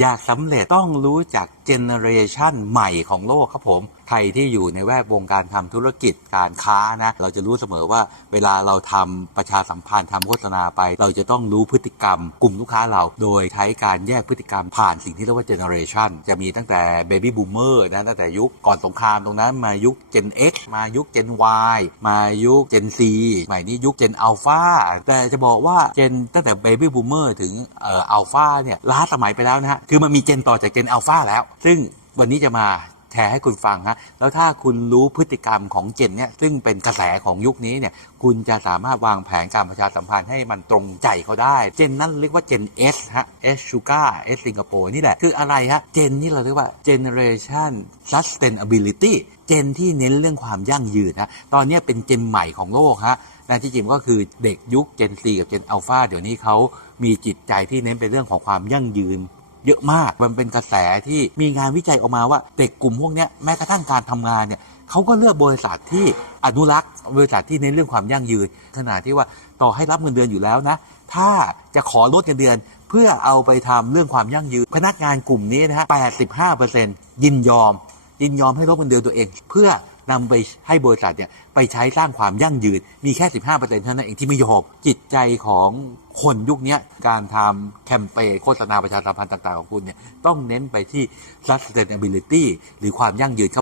อยากสำเร็จต้องรู้จักเจเนอเรชันใหม่ของโลกครับผมใครที่อยู่ในแวดวงการทำธุรกิจการค้านะเราจะรู้เสมอว่าเวลาเราทำประชาสัมพันธ์ทำโฆษณาไป เราจะต้องรู้พฤติกรรม กลุ่มลูกค้าเรา โดยใช้การแยกพฤติกรรมผ่านสิ่งที่เรียกว่าเจเนอเรชันจะมีตั้งแต่เบบี้บูมเมอร์นะตั้งแต่ยุคก่อนสงครามตรงนั้นมายุค Gen X มายุค Gen Y มายุค Gen C ใหม่นี้ยุค Gen Alpha แต่จะบอกว่า Gen ตั้งแต่ Baby Boomer ถึงเอ่อ Alpha เนี่ยล้าสมัยไปแล้วนะฮะคือมันมี Gen ต่อจาก Gen Alpha แล้ว ซึ่งวันนี้จะมา ชร์ให้คุณฟังฮะแล้วถ้าคุณรู้พฤติกรรมของเจนเนี่ยซึ่งเป็นกระแสของยุคนี้เนี่ยคุณจะสามารถวางแผนการประชาสัมพันธ์ให้มันตรงใจเขาได้ เจนนั้นเรียกว่าเจน S ฮะ S Sugar S Singapore นี่แหละ คืออะไรฮะ เจนนี่เราเรียกว่า Generation Sustainability เจนที่เน้นเรื่องความยั่งยืนฮะตอนนี้เป็นเจนใหม่ของโลกฮะในที่จริงก็คือเด็กยุค Gen C กับ Gen Alpha เดี๋ยวนี้เขามีจิตใจที่เน้นไปเรื่องของความยั่งยืน เยอะมาก มันเป็นกระแสที่มีงานวิจัยออกมาว่าเด็กกลุ่มพวกนี้แม้กระทั่งการทำงานเนี่ยเขาก็เลือกบริษัทที่อนุรักษ์ บริษัทที่เน้นเรื่องความยั่งยืน ขนาดที่ว่าต่อให้รับเงินเดือนอยู่แล้วนะ ถ้าจะขอลดเงินเดือน เพื่อเอาไปทำเรื่องความยั่งยืน พนักงานกลุ่มนี้นะฮะ 85%ยินยอม ยินยอมให้ลดเงินเดือนตัวเอง เพื่อ นำไปให้บริษัทเนี่ยไปใช้สร้างความยั่งยืน มีแค่ 15%เท่านั้นเองที่ไม่ยอมจิตใจของคนยุคนี้การทำแคมเปญโฆษณาประชาสัมพันธ์ต่าง ๆ ของคุณเนี่ยต้องเน้นไปที่ sustainability หรือความยั่งยืนครับ